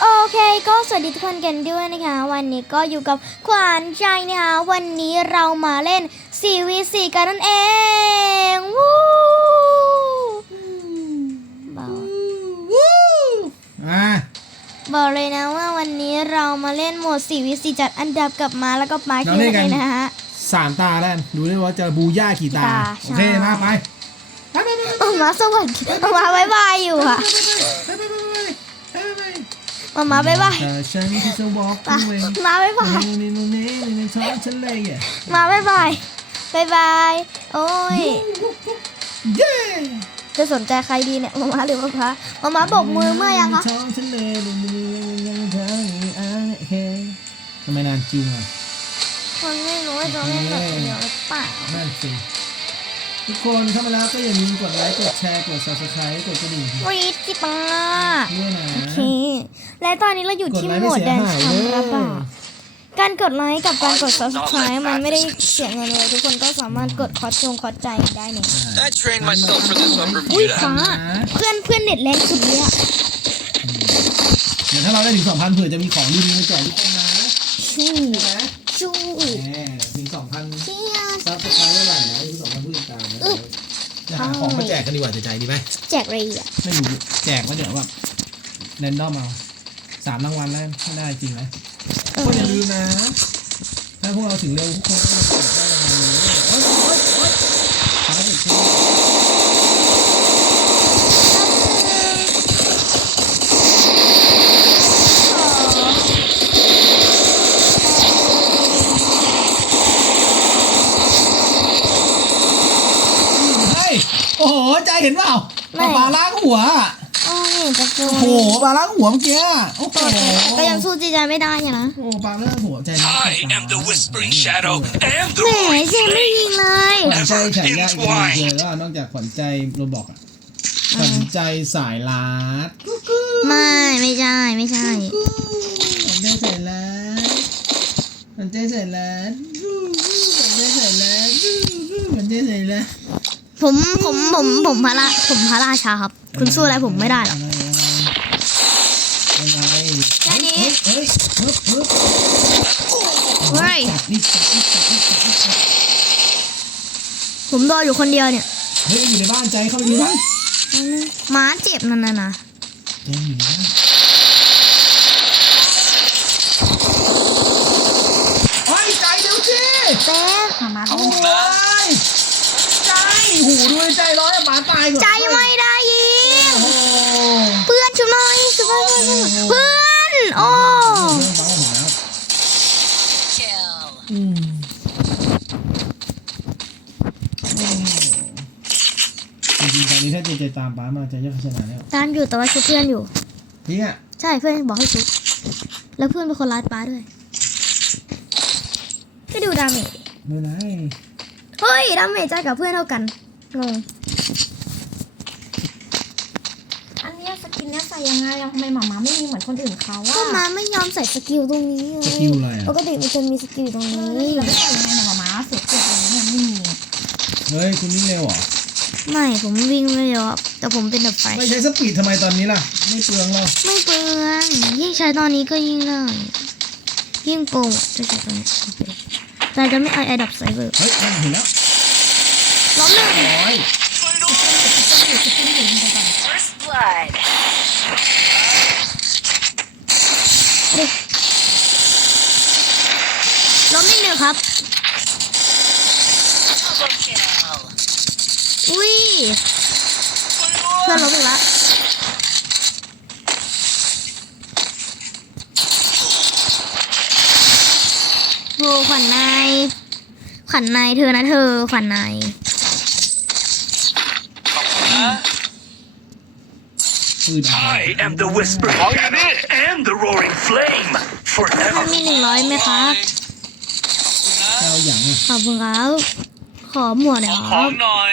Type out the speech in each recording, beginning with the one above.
โอเคก็สวัสดีทุกคนกันด้วยนะคะ วันนี้ก็อยู่กับขวานใจนะคะ วันนี้เรามาเล่น 4v4 กันนั่นเองวู้เบาอ่าบอกเลยนะว่าวันนี้เรามาเล่นโหมด 4v4 จัดอันดับกับมาแล้วก็ปาคิวเลยนะฮะสามตาแล้วกันดูได้ว่าจะบูย่ากี่ตาตาโอเคใช่มาไปไปไปไปไปเอามาสวัสดีเอามาบายบายอยู่ค่ะ เอามาบายบายแต่ฉันที่จะ walk มา away มาบายบาย ในในนี้ในท้องทะเลอะมาบายบายบายบาย โอ้ยเย้จะสนใจใครดีเนี่ยมามาหรือมาพะมามาบอกมือเมื่อยังคะในท้องทะเลทำไมนานจุงอะคนไม่รู้ว่าจะเล่นแบบเดียวหรือเปล่านั่นสิ ทุกคนเข้ามาแล้วก็อย่าลืมกดไลค์ กดแชร์ กด subscribe กดกระดิ่งรีดจิปังอะด้วยนะ โอเค และตอนนี้เราอยู่ที่กดไลค์โหมดไม่แดเสียนหายซ์เลยระบาดการกดไลค์กับการกด subscribe มันไม่ได้เสียเงินเลยทุกคนก็สามารถกดคอสจงคอสใจได้เนี่ย I trained myself for this on อุ้ย Bermuda. ฟ้า เพื่อนเพื่อนเน็ตแรงสุดเลยอะเดี๋ยวถ้าเราได้ถึง2,000เผื่อจะมีของดีๆมาแจกทุกคนนะชู้ใช่ไหมชู้แหมถึง2,000เชี่ยซับสไครต์เท่าไหร่นะ หาของมาแจกกันดีกว่าจะใจดีไหมแจกอะไรอะไม่รู้แจกก็เดี๋ยวแบบแรนดอมเอาสามรางวัลแล้วไม่ได้จริงไหมเอก็ออย่าลืมนะ ถ้าพวกเราถึงเร็วทุกคนก็จะแจกได้รางวัลเลย นเปล่าปลาปลาล้างหัวอะโอ้ยจะเจอโอ้โหปลาล้างหัวเมื่อกี้อะโอ้โหแต่ก็ยังสู้จีจาไม่ได้อะนะโอ้ปลาล้างหัวใจร้าย I am the whispering shadow and แห the ม roaring เจไม่ยิงเลย ขวัญใจฉายาอีกทีเลยว่านอกจากขวัญใจโรบอกอะขวัญใจสายลัดไม่ไม่ใช่ไม่ใช่ ขวัญใจสายลัดขวัญใจสายลัดขวัญใจสายลัดขวัญใจสายลัด ผมผมผมผมพระราผมพระราชาครับ คุณสู้อะไรผมไม่ได้หรอกยังไงแค่นี้เฮ้ยเฮ้ยเฮ้ยเฮ้ยจับนี่จับนี่จับนี่จับนี่จับผมรออยู่คนเดียวเนี่ยเฮ้ยอยู่ในบ้านใจเข้าไปดูบ้านหมาเจ็บนั่นน่ะนะใจอยู่ในบ้านเฮ้ยใจเดี๋ยวสิเต้หมามา โอ้ยใจ หูด้วยใจร้อยหมาตายก่อนใจไม่ได้ยิงโอ้เพื่อนชุบหน่อยชุบหน่อยเพื่อนโอ้เบาหมดแล้วอืมจริงๆตอนนี้ถ้าเจเจตามป้ามาจะจะชนะแล้วตามอยู่แต่ว่าชุบเพื่อนอยู่จริงอะใช่เพื่อนบอกให้ชุบแล้วเพื่อนเป็นคนรัดป้าด้วยก็ดูดาเมจไม่ไรเฮ้ยดาเมจใจกับเพื่อนเท่ากัน งงอันเนี้ยสกินเนี้ยใส่ยังไงอะทำไมหมาม้าไม่มีเหมือนคนอื่นเขาอะก็มาไม่ยอมใส่สกิลตรงนี้ไงสกิลอะไรอะปกติมันจะมีสกิลตรงเอนี้อแล้วไม่ใส่ยังไงเนี่ยหมาม้าเสียเปรียบเลยเนี่ยไม่มีเฮ้ย คุณนี่เร็วเหรอ ไม่ผมวิ่งไม่เร็วครับแต่ผมเป็นแบบไฟไม่ใช้สปีดทำไมตอนนี้ล่ะ ไม่เปลืองหรอกไม่เปลืองยิ่งใช้ตอนนี้ก็ยิ่งได้ยิ่งโกงอะจะใช้ตอนนี้โอเคแต่จะไม่เอาแอร์ดับไซเบอร์เฮ้ยนั่นเห็นแล้ว ล้อมหนึ่งร้อย First blood. ล้อมอีกหนึ่งครับ Double kill. อุ้ยเพื่อนล้มอีกแล้วโอ้ขวัญนายขวัญนายเธอนะเธอขวัญนาย ปืนอะไร I am the whispering shadow and the roaring flame. มัน Forever. มีหนึ่งร้อยไหมครับเอาอย่างเนี่ยขอบคุณครับ ขอหมวดหน่อยคขรัอบงหน่อย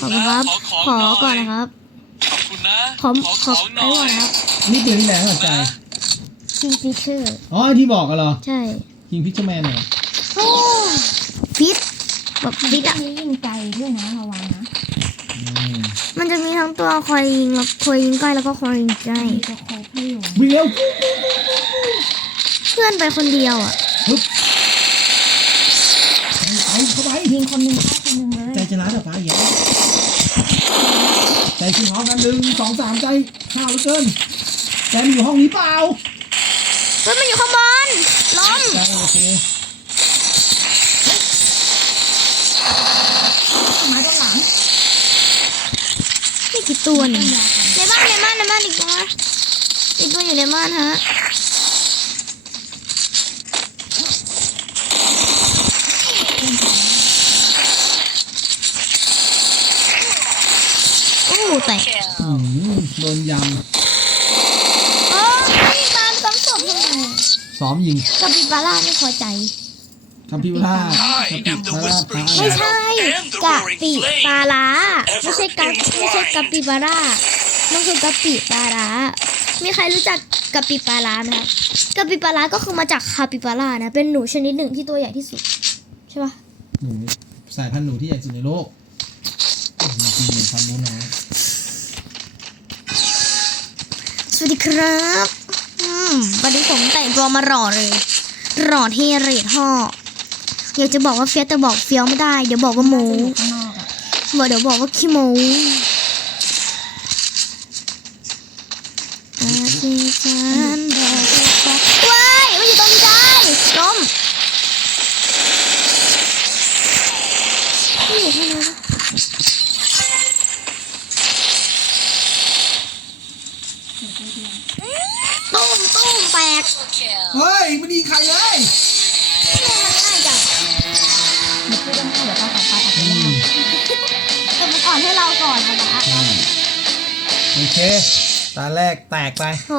ขอบคุณครับขอขอของหน่อยก่อนนะครับ ขอบคุณนะขอขอขขอองหไอ้น่อก่อนยนะครับนี่ปืนที่แรงหัวใจ คิงฟิชเชอร์ อ๋อที่บอกกันเหรอใช่คิงพิชแมนเนี่ยโอ้ฟิตแบบฟิตอัอะนนี้ยิงไกลด้วยนะระวังนะอื มมันจะมีทั้งตัวคอยยิงแล้วคอยยิงใกล้แล้วก็คอยยิงใกล้มีตัวโคบให้อยู่วิ่งเร็วเพื่อนไปคนเดียวอะปึ๊บเอาเข้าไปยิงคนหนึ่งเข้าคนหนึ่งเลยใจจะร้ายแบบป้าอย่างนี้ใจคือห้องกันหนึ่งสองสามใจข้าวเหลือเกินใจมันอยู่ห้องนี้เปล่าเฮ้ยมันอยู่ข้างบนล้มใจโอเค ไม้ด้านหลัง นี่กี่ ตัวเนี่ยยาก่อนในบ้านในบ้านในบ้านอีกตัวอีกตัวอยู่ในบ้านฮะโอ้แตก Kill. อืมโดนยโอ้ยตามซ้ำศพทำไมำซ้อมยิงกับปิบาร่าไม่พอใจคำพิวล่า I am the whispering ไม่ shadow ใช่ and the กะ roaring ปิปลา flame. ร้าไม่ใช่กะไม่ใช่กะปิปลาร่ามันคือกะปิปลาร้ามีใครรู้จักกะปิปลาร้าไหมครับกะปิปลาร้าก็คือมาจากคาปิปลาร่านะเป็นหนูชนิดหนึ่งที่ตัวใหญ่ที่สุดใช่ปะหนูสายพันธุ์หนูที่ใหญ่สุดในโลกโอ้โหจริงเลยความรู้น้อยสวัสดีครับ อืมวันนี้ผมแต่งตัวมาหล่อเลยหล่อเท่เรทห่อ อยากจะบอกว่าเฟี้ยวแต่บอกเฟี้ยวไม่ได้ เดี๋ยวบอกว่าโมน่าจะอยู่ข้างนอกอะบอกเดี๋ยวบอกว่าขี้โมอาทิตย์จันทร์ดา แรกแตกไป โห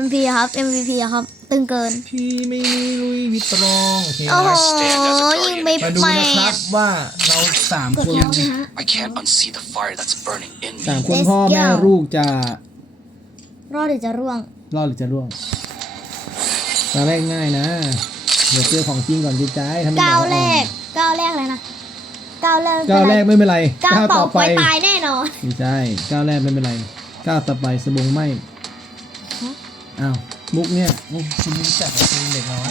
MVP ครับ MVP ครับ ตึงเกิน พี่ไม่มีลุยวิตรองโอเคโอ้โห Stand as a ยิงไปมาดูแปนะครับดว่าเราสามกดคนแล้วนะฮะ I can't unsee the fire that's burning in สาม me. คน Let's พ่อแม่ go ลูกจะรอดหรือจะร่วง รอดหรือจะร่วงตาแรกง่ายนะเดี๋ยวเจอของจริงก่อนจิตใจทำเป็นก้าวบอกแรอ่อนกก้าวแรกเลยนะก้าวแรกก้าวแรกไม่เป็นไรก้าวก้าวเป่าต่อคไปวยตายแน่นอนไม่ใช่ก้าวแรกไม่เป็นไรก้าวต่อไปสบงไหม อ้าวมุกเนี่ยมุกคุณรู้จักกับคุณเด็กน้อย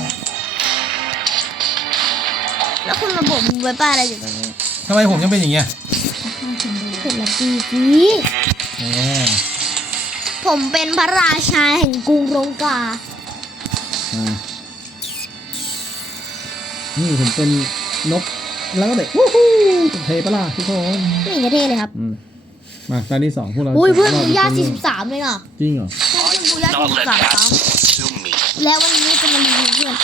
แล้วคุณมาบอกไว้ป้าอะไรอยู่ตรงนี้ทำไมผมยังเป็นอย่างเงี้ยเสร็จแล้วดีสิแหมผมเป็นพระราชาแห่งกรุงรงกา อ่านี่ผมเป็นนกแล้วก็เด็กวู้ฮู้เทปะล่ะทุกคนไม่เห็นจะเท่เลยครับ อืมมาตอนที่สองพวกเราอุ้ยเพื่อนจะรบูย่าดเป็นคน43เลยอะ จริงเหรอเพื่อน บูย่า Not let 43ครับ past consume me. แล้ววันนี้จะมารีวิวเพื่อน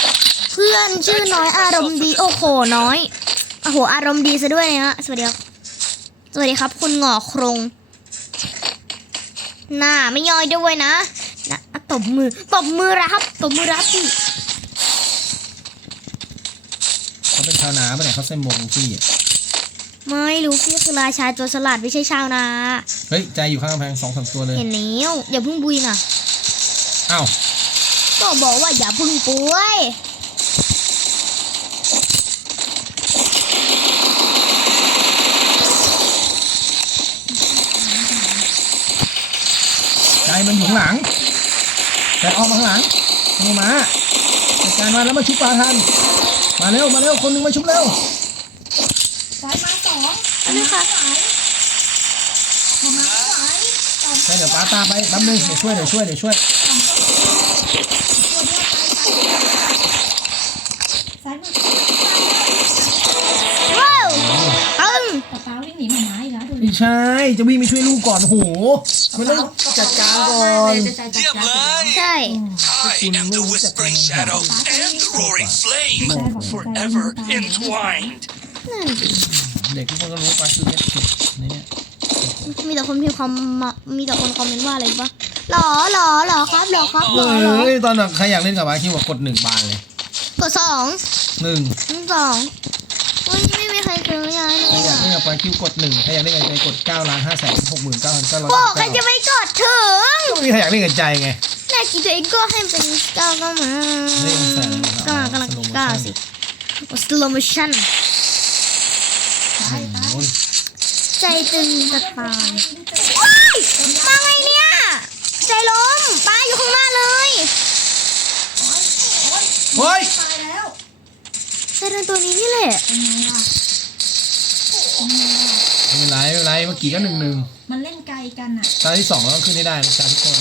เพื่อนชื่อน้อยอารมณ์ดีโอ้โหน้อยโอ้โหอารมณ์ดีซะด้วยนะฮะสวัสดีครับสวัสดีครับ คุณหงอโครงหน้าไม่ย่อยด้วยนะนะอะตบมือตบมือรับตบมือรับสิเขาเป็นชาวนาปะเนี่ยเขาใส่หมวกลูฟี่อะไม่รู้พี่คือราชาโจรสลัดไม่ใช่ชาวนา เฮ้ย ใจอยู่ข้างกำแพงสองสามตัวเลย เห็นแล้วอย่าเพึ่งบุยนะ อ้าวก็บอกว่าอย่าเพึ่งป่วยใจมันอยู่ข้างหลังใจออกมาข้างหลังลงมาจัดการมันแล้วมาชุบปลาทัน มาเร็ว มาเร็ว คนหนึงมาชุบเร็ว สายมาสองอันนี้ค่ะ ทำมาไม่ไหว สองใช่เดี๋ยวปลาตาไปแป๊บนึงเดี๋ยวช่วยเดี๋ยวช่วยเดี๋ยวช่วยสายมาว้าวตึงแต่ป้าวิ่งหนีหมาม้าอีกแล้วดูดิไม่ใช่ จะวิ่งไปช่วยลูกก่อนโอ้โหมันต้องจัดการก่อนจะใจจัดการใช่ I am the whispering shadow and the roaring flame. Forever entwined. นั่น เด็กทุกคนก็รู้ปลาคือเพชรสินี่เนี่ย มีแต่คนพิมพ์คอมมามีแต่คนคอมเมนต์ว่าอะไรปะหรอหรอหรอครับหรอครับหรอหรอเฮ้ยตอนแบบใครอยากเล่นกับปลาคิวบอกกดหนึ่งบานเลย กดสองหนึ่งหนึ่งสองโอ้ยไม่มีใครซื้อยาเลใครยอยากอะเล่นกับปลาคิวกดหนึ่งใครอยากเล่นกับใจกดเก้าล้านห้าแสนหกหมื่นเก้าพันเก้าร้อยโอ้ใครจะไปกดถึงไม่มีใครอยากเล่นกับใจไงแน่กินตัวเองก็ให้เป็นเก้าก็มาเล่นแสนก็มากำลังเก้าสิสโลโมชั่นไปไปโอ้ย ใจตึงจะตายว้ายมาไงเนี่ย ใจล้มป้าอยู่ข้างหน้าเลยเฮ้ยตายแล้วใจตึงตัวนี้นี่แหละเป็นไงล่ะเป็นไงล่ะไม่เป็นไรไม่เป็นไรเมื่อกี้ก็หนึ่งหนึ่งมันเล่นไกลกันอะตาที่สองเราต้องขึ้นให้ได้นะจ๊ะทุกคน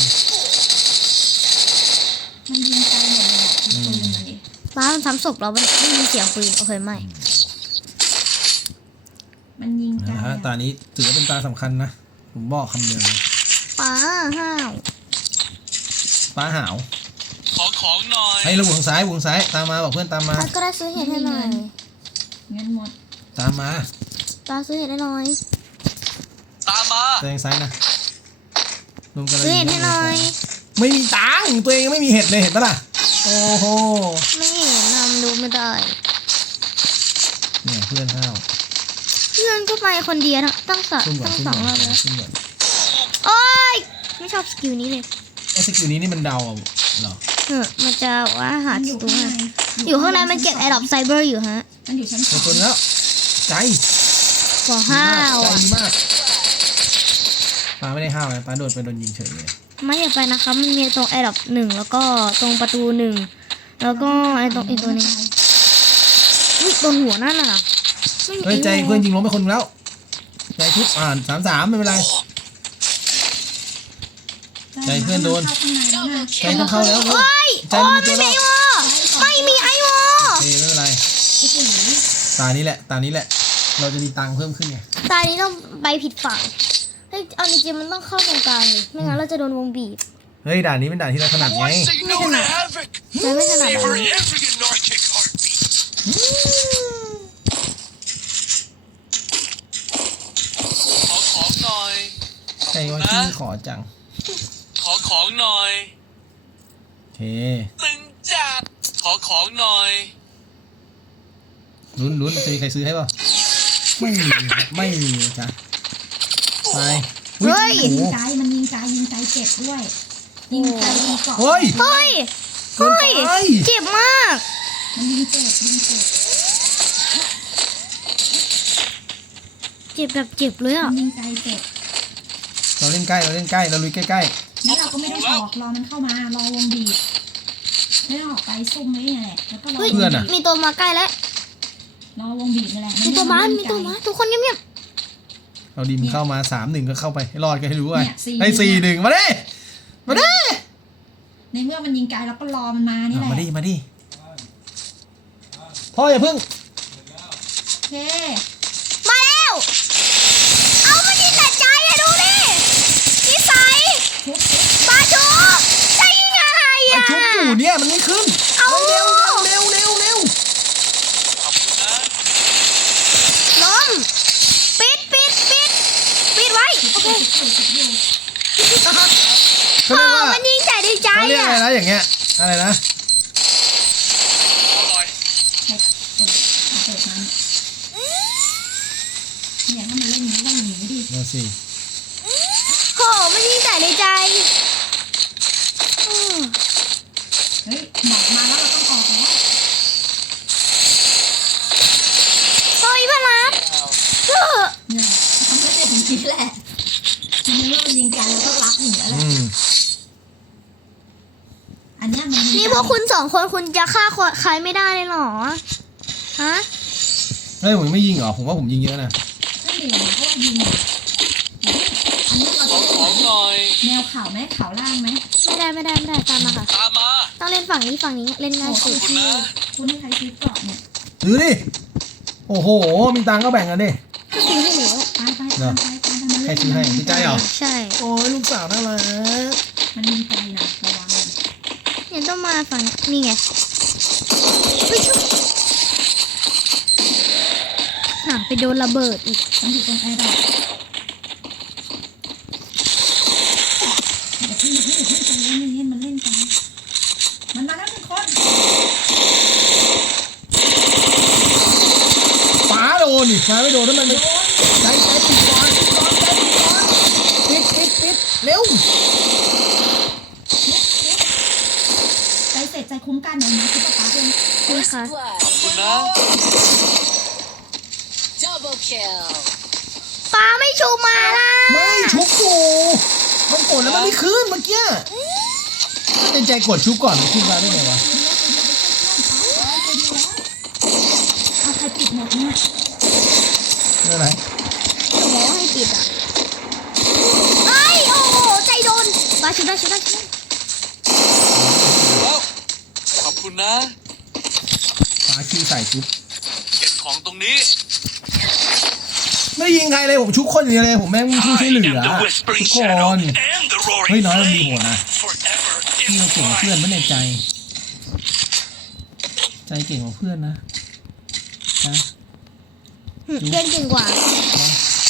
มันยิงไกลหมดเลยอะปืนมันดิป้ามันซ้ำศพเราไม่ไม่มีเสียงปืนโอเคไม่ มันยิงไกลนะฮะอะตานี้ถือว่าเป็นตาสำคัญนะ ผมบอกคำเดียวเลยป้าห้าวป้าหาวขอของหน่อย ให้ระวงซ้ายวงซ้ายตามมาบอกเพื่อนตามมา ป้าก็ได้ซื้อเห็ดให้หน่อยเงินหมดตามมาป้าซื้อเห็ดให้หน่อย ตามมาตัวเองซ้ายนะรวมกันซื้อเห็ดให้หน่อย ไม่มีตังค์ตัวเองยังไม่มีเห็ดเลยเห็นปะล่ะโอ้โหไม่เห็นนำดูไม่ได้เนี่ยเพื่อนห้าว เพื่อนก็ไปคนเดียวทั้งตั้งสองขึ้นก่อนตั้งขึ้นสก่อองรอบนแล้วขึ้นก่อนโอ๊ยไม่ชอบสกิลนี้เลยไอ้สกิลนี้นี่มันเดาเอาเหรอเออมันจะว่าหามันอยู่ตัวข้างในอยู่ข้างในมันเก็บไอดอปไซเบอร์อยู่ฮะมันอยู่ชั้นสตัอวงตัวนี้แล้วใจกว่าห้าวใจอะ ดีมากปลาไม่ได้ห้าวเลยปลาโดดไปโดนยิงเฉยเลยไม่อย่าไปนะคะมันมีตรงไอดอปหนึ่งแล้วก็ตรงประตูหนึ่งแล้วก็ไอตรงอีกตัวหนึงอุ้ยโดนหัวนั่นน่ะไม่มี เฮ้ยใจไอ้หัวเพื่อนยิงล้มไปคนนึงแล้ว ใจทุบอ่านสามสามไม่เป็นไร ใจเพื่อนโดนเข้าข้างในแล้วนะใจต้องเข้าแล้วโอ้ยใจโอ้มันยมีไม่ตัวรอดมีไอวอไม่มีไอวอโอเคไม่เป็นไรโอ้โหตานี้แหละ ตานี้แหละ เราจะมีตังค์เพิ่มขึ้นไง ตานี้ต้องไปผิดฝั่งเฮ้ยเอาจริงๆมันต้องเข้าตรงกลางเลยไม่งั้นเราจะโดนวงบีบ เฮ้ยด่านนี้เป็นด่านที่เราถนัดไง One signal to havoc. ใช่ไม่ถนัด Savor เลย every anarchic heartbeat. ขอของหน่อย ใจว่าที่ขอจัง ขอของหน่อยโอเคตึงจัดขอของหน่อยลุ้นลุ้นจะมีใครซื้อให้ป่ะไม่มีครับไม่มีนะจ้ะไปเฮ้ยโอ้ยิโหงไกลมันยิงไกลยิงไกลเจ็บด้วยยิงไกลยิงเกาะเฮ้ยเฮ้ยเกินเฮ้ยไปเจ็บมาก มันยิงเจ็บยิงเจ็บเจ็บแบบเจ็บเลยอะมันยิงไกลเจ็บ เราเล่นใกล้เราเล่นใกล้เราลุยใกล้นี่เราก็ไม่ต้องออกรอมันเข้ามารอวงบีบไม่ต้องออกไปซุ่มไว้เนี่ยแหละแล้วก็รอเฮ้ยวงบีบมีตัวมาใกล้แล้ว รอวงบีบนี่แหละมีตัวมามีตัวมาทุกคนเงียบๆเราดีมเข้ามาสามหนึ่งก็เข้าไปให้รอดกันให้รู้ไงเนี่ยสี่ให้สี่หนึ่งมาดิมาดิในเมื่อมันยิงไกลเราก็รอมันมานี่แหอะละมาดิมาดิพ่ออย่าเพิ่งโอเคๆมาแล้ว เอามันยิงแต่ใจอะดูดินิสัย ทุบ ปาจูใช่ยังไง มัน อะชุบอยู่เนี่ยมันไม่ขึ้นเอาเร็วเร็วเร็วเร็วขอบคุณนะล้มปิดปิดปิดปิดไว้โอเคทุบทุบอยู่เขาพ่เรีอยกว่ามันยิงแต่ในใจเขาเรียกอะอะไรนะอย่างเงี้ยอะไรนะอร่อยเปิดเปิดเปิดมันเนี่ยถ้ามันเล่นนี้ก็หนีดิมาสิ โหมันยิงแต่ในใจอืม เฮ้ยหมอกมาแล้วเราต้องออกแล้ว เฮ้ยพลัดเออ เนี่ยทำให้เป็ นอย่างนี้แหละทีนี้ว่ามันยิงไกลเราก็รักหนีแล้วแหอืละมอันเนี้ยมันยิงนี่พวกคุณสองคนคุณจะฆ่าคนใครไม่ได้เลยเหรอ ฮะ เฮ้ยผมไม่ยิงเหรอ ผมว่าผมยิงเยอะนะนั่นเองเพราะว่ายิงอะอันนี้เราขจะอของหน่อย แนวข่าวไหมข่าวล่างไหมไม่ได้ไม่ได้ไม่ได้ตามมาค่ะ ตามมา ต้องเล่นฝั่งนี้ฝั่งนี้เล่นง่ายโอ้สุด คุณนะ คุณให้ใครซื้อเกาะเนี่ย ซื้อดิ โอ้โห มีตังค์ก็แบ่งกันดิ ก็ซื้อให้หนูตาม ไปตามไปตามไปมันใครเล่นซื้อให้พี่ใจเหรอ ใช่โอ้ยลูกสาวน่ารักมันยิงไกลนะระวังเนี่ยต้องมาฝั่งนี่ไงเฮ้ยชุบห่างไปโดนระเบิดอีกมันอยู่ตรงแอร์ดรอปอย่าเพิ่งอย่าเพิ่งอย่าเพิ่งใจเย็นๆมันเล่นกันมันมาแล้วทุกคนฟ้าโดนดิฟ้าไม่โดนถ้ามันไม่ใจใจปิดก่อนปิดก่อนใจปิดก่อนปิดปิดปิดเร็ว ใจเสร็จใจคุ้มกันหน่อยนะคุณป้าป๊าเป็น นี่ค่ะ Blood. คุณนะ Double kill. ไปป้าไม่ชูมาล่ะไม่ชุบอยู่มันกดแล้วมันไม่ขึ้นเมื่อกี้ก็เป็นใจกดชุบก่อนมันขึ้นมาได้ไงวะเอาใครปิดหมดเนี่ยไม่เป็นไรหนูบอกว่าให้ปิดอะไอ้ยโอ้โหใจโดนป้าชูได้ชูได้ชูได้แล้วขอบคุณนะ ปาคิวใส่ชุบเก็บของตรงนี้ ไม่ยิงใครเลยผมชุบคนอย่างเดียวเลยผมแม่งผู้ช่วยเหลือ I am the ทุ whispering กค shadow น and the roaring เฮ้ยน้อยมันมี flame. หัวนะ Forever ที่เรา in เก่งกว่าเพื่อน flight. ไม่ในใจ ใจเก่งกว่าเพื่อนนะนะหึเรียนเก่งกว่า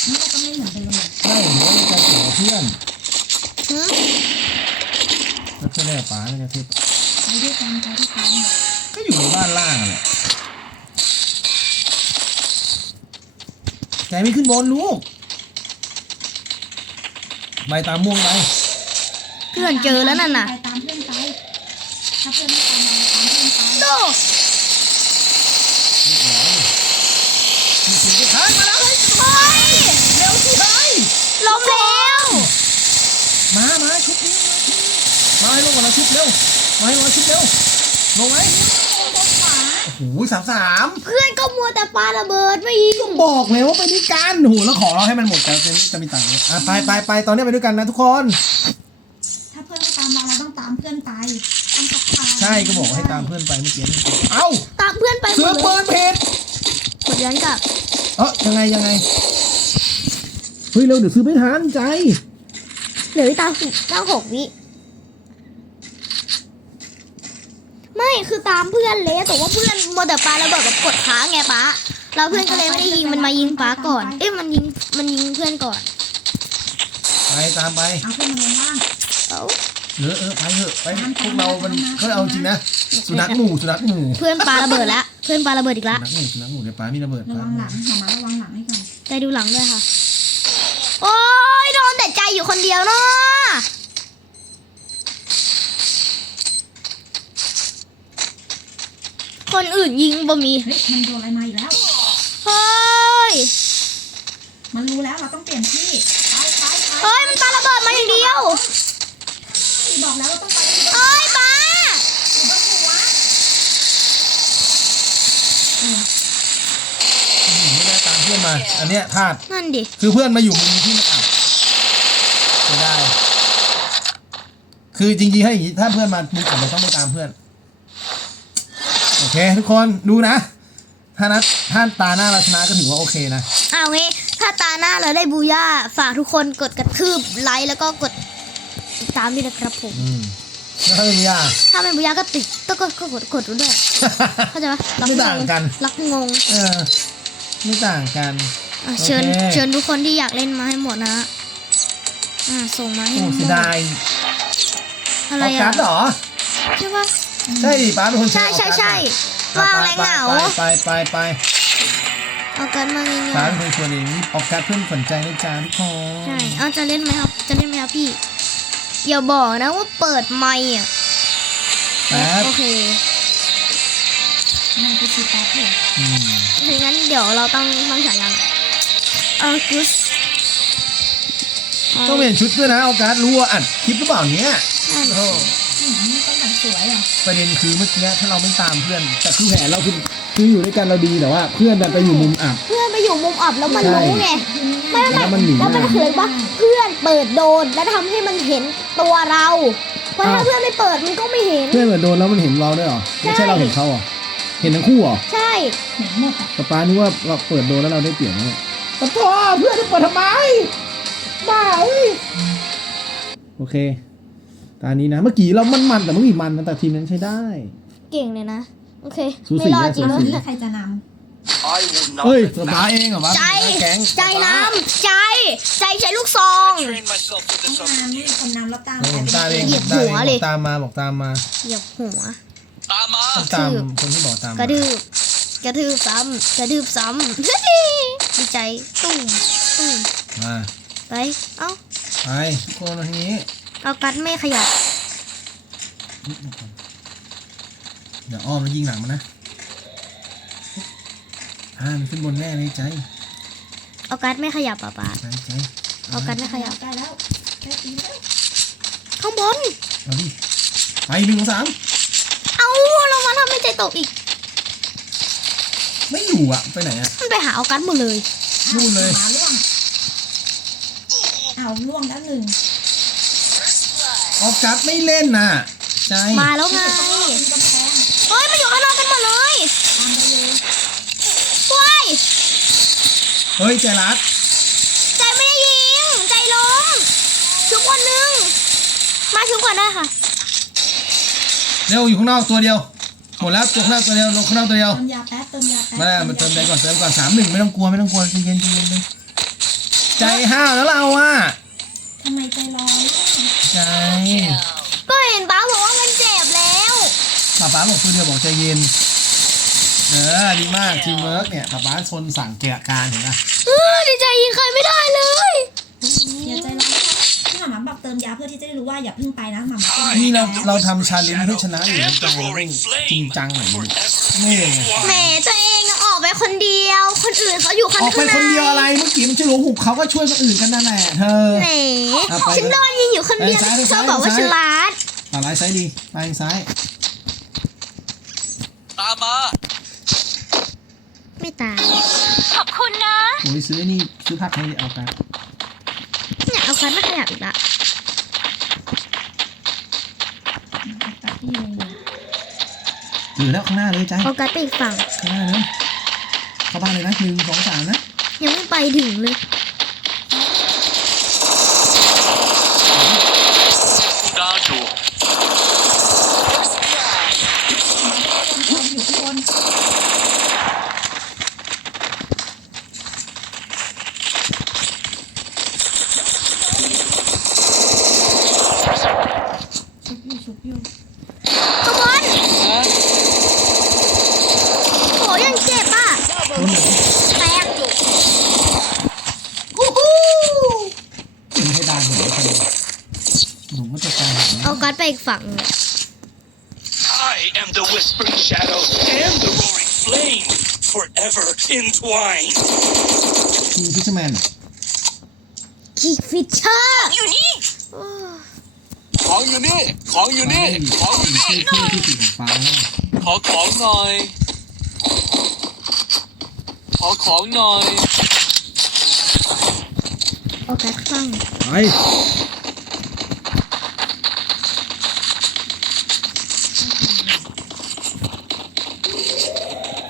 นี่ก็ต้องเล่นเหมือนกันเลยได้หรือว่าใจเก่งกว่าเพื่อนหึแล้วเพื่อนได้กับป๋าไม่กระทืบไปด้วยกันไปด้วยกันก็อยู่ในบ้านล่างอะแหละ แกไม่ขึ้นบนลูกใบตามม่วงไปเพื่อนเจอแล้วนั่นน่ะไปตามเพื่อนไปถ้าเพื่อนไม่ตามเราตามเพื่อนไปโดมีเสียงจะค้างมาแล้วเฮ้ยเร็วสิเฮ้ยล้มแล้ว มามาชุบนี้มาให้ลงก่อนนะชุบเร็ว มาให้ลงมาชุบเร็ว ลงไหม โอ้โหสามสามเพื่อนก็มัวแต่ปาระเบิดไม่ยิงก็บอกเลยว่าไปด้วยกันโอ้โหแล้วขอเราให้มันหมดแต่จะจะมีตังค์อะไปไปไปตอนนี้ไปด้วยกันนะทุกคน ถ้าเพื่อนไม่ตามเราเราต้องตามเพื่อนไปต้องสักทางใช่ก็บอกว่าให้ตามเพื่อนไปเมื่อกี้นี่เอ้าตามเพื่อนไปหมซื้อดเลปืยนผิดกดย้อนกลับเออยังไงยังไงเฮ้ยเร็วเดี๋ยวซื้อไม่ทันใจเหลืออีกตามตามหกวิ ไม่คือตามเพื่อนเลยแต่ว่าเพื่อนมัวแต่ปาระเบิดกับกดค้างไงป้าเราเพื่อนก็เลยไม่ได้ยิงมันมายิงป้าก่อน เอ้ยมันยิงมันยิงเพื่อนก่อนไปตามไปเอาเพื่อนมาลงล่างเอ้าเออเออไปเถอะไปพวกเรามันเขาเอาจริงนะสุนัขหมู่สุนัขหมู่เพื่อนปาระเบิดแล้วเพื่อนปาระเบิดอีกสุละนัขหมู่สุนัขหมู่เดี๋ยวป้ามีระเบิดระป้าวังหลังหมามาระวังหลังให้ก่อนใจดูหลังด้วยค่ะ โอ้ยโดนแต่ใจอยู่คนเดียวเนาะ คนอื่นยิงบ่มีเฮ้ยมันโดนอะไรมาอีกแล้ว เฮ้ย มันรู้แล้วเราต้องเปลี่ยนที่ไปไปไปเฮ้ยมันปาระเบิดมาอย่างเดียว บอกแล้วว่าต้องไปที่เฮ้ยป้าอยู่บนหัวไม่ได้ตามเพื่อนมา อันเนี้ยพลาด นั่นดิ คือเพื่อนมาอยู่มุมที่มันอับไม่ได้ คือจริงๆถ้าอย่างนี้ถ้าเพื่อนมามุมอับเราต้องไม่ตามเพื่อน โอเค ทุกคนดูนะ ถ้านัดถ้าตาหน้าเราชนะก็ถือว่าโอเคนะ เอางี้ถ้าตาหน้าเราได้บูย่าฝากทุกคนกดกระทืบไลค์แล้วก็กดติดตามด้วยนะครับผม อืมแล้วถ้าเป็นยาถ้าเป็นบูย่าก็ติดก็ก็ก็กดกดด้วยเข้าใจปะรัไม่ต่างกัน รักงงเออ ไม่ต่างกัน อะเชิญโอเค เชิญทุกคนที่อยากเล่นมาให้หมดนะฮะอ่าส่งมาให้โอ้หมเสียดดายอะไรเอาการ์ดเหรอะอใช่ปะ ใช่ดิป้าเป็นคนใช่ใช่ใช่เอาว่างการ์ดแรงเหงาไปไปไปไปเอากันมาง่ายป้าๆเป็นคนชวนเองนี่ออกการ์ดเพื่อนสนใจนะจ๊ะทุกคนใช่เอาจะเล่นไหมครับจะเล่นไหมครับพี่อย่าบอกนะว่าเปิดไมค์อะแป๊บโอเคนั่นคือชีแป๊บเลยอืมถ้างั้นเดี๋ยวเราต้องตั้งฉายาเออกุสต้องเปลี่ยนชุดด้วยนะออกการ์ดรู้ว่าอัดคลิปหรือเปล่าเนี้ยโอ้อืมนี่ต้องแต่งสวยเหรอประเด็นคือเมื่อกี้ถ้าเราไม่ตามเพื่อน แต่คือแผนเราคือคืออยู่ด้วยกันเราดีแต่ว่า เพื่อนดันไปอยู่มุมอับ เพื่อนไปอยู่มุมอับแล้วมันใช่รู้ไงไม่ไม่แล้วมันหนีแล้วมันมา คืออะไรวะเพื่อนเปิดโดนแล้วทำให้มันเห็นตัวเรา เพราะถ้าอ้าว เพื่อนไม่เปิดมันก็ไม่เห็น เพื่อนเหมือนโดนแล้วมันเห็นเราด้วยเหรอไม่ใช่ใช่เราเห็นเขาเหรอเห็นทั้งคู่เหรอใช่เห็นหมดอะแต่ป้านึกว่าเราเปิดโดนแล้วเราได้เปลี่ยนไหมปะพ่อเพื่อนจะเปิดทำไมบ้าเอ้ยโอเค ตานี้นะ เมื่อกี้เรามันมันๆแต่เมื่อกี้มันนะแต่ทีมนั้นใช้ได้ เก่งเลยนะ โอเค สูสีไม่รอดอะจริงสูแล้วสีนี่ใครจะน I will not เฮ้ย let ป้าเองเหรอป้าใจ แก๊งใจน้ำใจ ใจใช้ลูกซอง train myself for ำ this ต้องนำนี่คนนำแล้วตามเออผมตามเองเหยียบผมตามหัวเองเลยบอกตามมาบอกตามมาเหยียบหัวตามมาต้องตามคนที่บอกตามกมาระดืบกระทืบซ้ำกระทืบซ้ำ ดีใจตุ้มตุ้มมาไป เอ้าไปทุกคนมาทางนี้ เอากัดไม่ขยับเดี๋ยวอ้อมแล้วยิงหลังมันนะอ่ามันขึ้นบนแน่เลยใจออกัสไม่ขยับป๊าป๊าใช่ใช่ออกัสไม่ขยับใกล้แล้วใกล้ตีแล้วข้างบนเอาดิไปหนึ่งสองสามเอาเรามาทำให้ใจตกอีก ไม่อยู่อะ ไปไหนอะ มันไปหาออกัสหมดเลยนู่นเลย หมาล่วงเอาล่วงแล้วหนึ่ง First blood. ออกัสไม่เล่นน่ะ ใจ มาแล้วไงมีกำแพงเฮ้ยมันอยู่ข้างนอกกันหมดเลยตามไปเลยว้ายเฮ้ย ใจรัดใจไม่ได้ยิง ใจล้มชุบคนหนึง มาชุบก่อนได้ค่ะ เร็วอยู่ข้างนอกตัวเดียว หมดแล้วตัวข้างนอกตัวเดียวลงข้างนอกตัวเดียว เติมยาแป๊บเติมยาแป๊บมาแล้วมันเติมใจก่อนเติมก่อนสามหนึ่งไม่ต้องกลัวไม่ต้องกลัวใจเย็นใจเย็นเลยใจห้าวแล้วเราอะทำไมใจร้อน ใจ Kill. ก็เห็นป้าบอกว่ามันเจ็บแล้วป้าป้าบอกตัวเดียวบอกใจเย็น เออดีมากทีมเวิร์กเนี่ยป้าป้าชนสั่งแกะการเห็นปะเออดีใจยิงใครไม่ได้เลยอย่าใจร้อนที่หมาหมาบอกเติมยาเพื่อที่จะได้รู้ว่าอย่าเพิ่งไปนะหมาหมานี่เราเราทำชาเลนจ์ให้ชนะอยู่ And ใจ the เราต้อง roaring จริง flame. จังหน่อยดิ Forever นี่ไงแหมตัวเองอะออกไป คนเดียว คนอื่นเขาอยู่ข้างออกไปข้างในคนเดียวอะไรเมื่อกี้มันจะหลวหุบเขาก็ช่วยคนอื่นกันนั่นแหละเธอ แหมเอาไปฉันโดนยิงอยู่คนเดียวไปซ้ายไปเธซ้าอยบอกว่าไปฉซ้ายลาดตาลายซ้ายดีไปทางซ้ายตามมาไม่ตายขอบคุณนะ โอ้ยซื้อนี่ซื้อผักให้เอาไปเนี่ยเอาคันมาขยับอีกละตัดที่ลงเลยอยู่แล้วข้างหน้าเลยใจเอากัสไปอีกฝั่งข้างหน้าเลย เข้าบ้านเลยนะหนึ่งสองสามนะ ยังไม่ไปถึงเลย ดาวอยู่ First blood. คนอยู่ข้างบนชุบอยู่ชุบอยู่ ขบวนโหยังเจ็บอะ โดนหนู แตกฮู้ฮู้ กินให้ได้หนูเธอหนูก็จะตายหา เอากัสไปอีกฝั่ง I am the whispering shadow and the roaring flame. Forever entwined. ทีมพิชแม นคิกฟิชเชอร์อยู่นี่ ของอยู่นี่ ของอยู่นี่ ของอยู่นี่ ที่ที่ที่สีของฟ้าเนี่ยขอของหน่อย ขอของหน่อยเอากัสข้างไป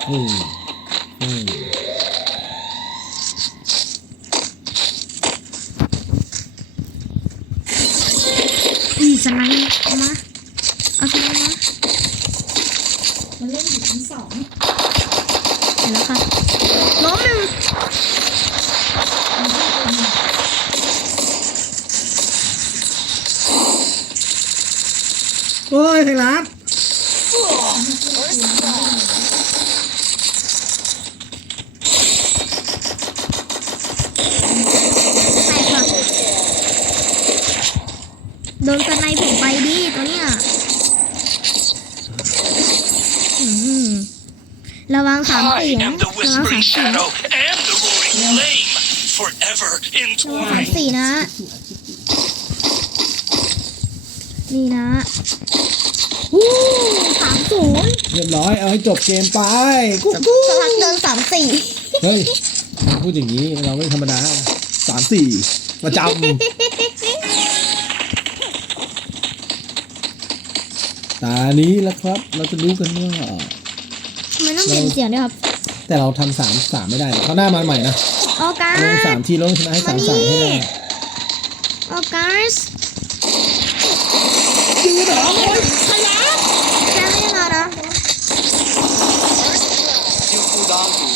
โอ้โอ้ อีสไนด์เอามา เอาสไนด์มา มันเล่นอยู่ชั้นสอง เห็นแล้วค่ะล้มหนึ่ง โอ้ยไทยรัฐ แตกค่ะ โดนสไนด์ผมไปดิตัวเนี้ยอืมระวังสาม I เสียง am the ระวังสาม whispering เสียง shadow and the roaring flame. Forever ระวังสาม entwined. สี่นะ นี่นะวู้ สามศูนย์เรียบร้อย เอาให้จบเกมไปกุ๊กกุ๊กสลักเดินสามสี่เฮ้ยพูดอย่างนี้เราไม่ธรรมดาสามสี่ประจำตานี้แล้วครับ เราจะรู้กันว่าทำไมต้องเปลี่ยนเสียงด้วยครับ แต่เราทำสามสามไม่ได้เขาหน้ามาใหม่นะออกัลงสสามทีลงชนะให้สามสามให้ได้ออกัส ยืนเหรอขยับแค่ไม่ได้มานะยิงกูดาวอยู่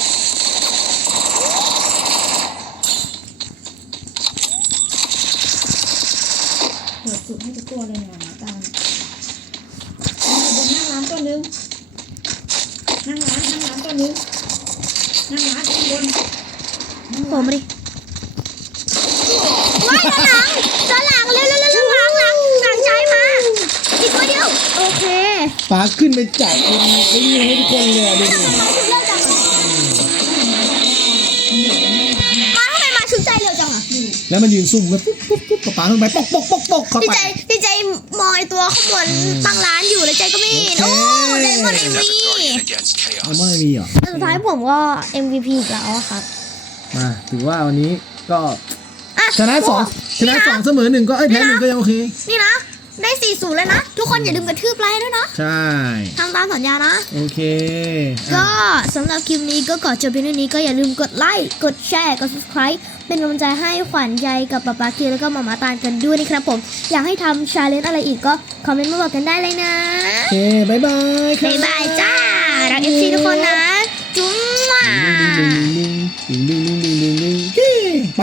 เปิดสุดให้ทุกตัวเลยเนี่ยหมาตามบนนั่งร้านตัวนึงนั่งร้านนั่งร้านตัวนึงนั่งร้านบนผมดิว้ายด้านหลังด้านหลังเร็วเร็วเร็วหลังหลังหลังใจมา อีกตัวเดียว โอเค ปาขึ้นไปจับไอ้นี่ให้ทุกคนเลยอะดูดิเลิกจังมาทำไมแล้วมันยืนซุ่มไปปุ๊บปุ๊บปุ๊บป๊าขึ้นไปปอกปอกปกปกเข้าพี่ไป ใจพี่ใจมองไอตัวข้างบนตั้งร้านอยู่แล้วใจก็ไม่เห็นโอโอ้เคเลมอนเอ็ม As วี a guardian against เอา chaos. ไม่มีเหรอ สุดท้ายผมก็ MVP อีกแล้วอะครับ มาถือว่าวันนี้ก็อะชนะสองชนะสองเสมอหนึ่งก็เอ้ยแพ้หนึ่งก็ยังโอเค นี่นะ ได้4ี่ศูนย์แล้วนะ ทุกคนอย่าลืมกระทืบไลค์ด้วยนะ ใช่ ทำตามสัญญานะ โอเคก็อะสำหรับคลิปนี้ก็ก่อนจบเพียงเท่านี้ก็อย่าลืมกดไลค์ กดแชร์ กด subscribe เป็นกำลังใจให้ขวัญใจกับป๊าป๊าคิวแล้วก็มามาตาลกันด้วยนะครับผม อยากให้ทำชาเลนจ์อะไรอีกก็คอมเมนต์มาบอกกันได้เลยนะ โอเคบายบายครับบ๊ายบายจ้า รัก FC ทุกคนนะ จุ๊มดิงดิงดิงดิงดิงดิงดิงดิงดิงดิงดิงไป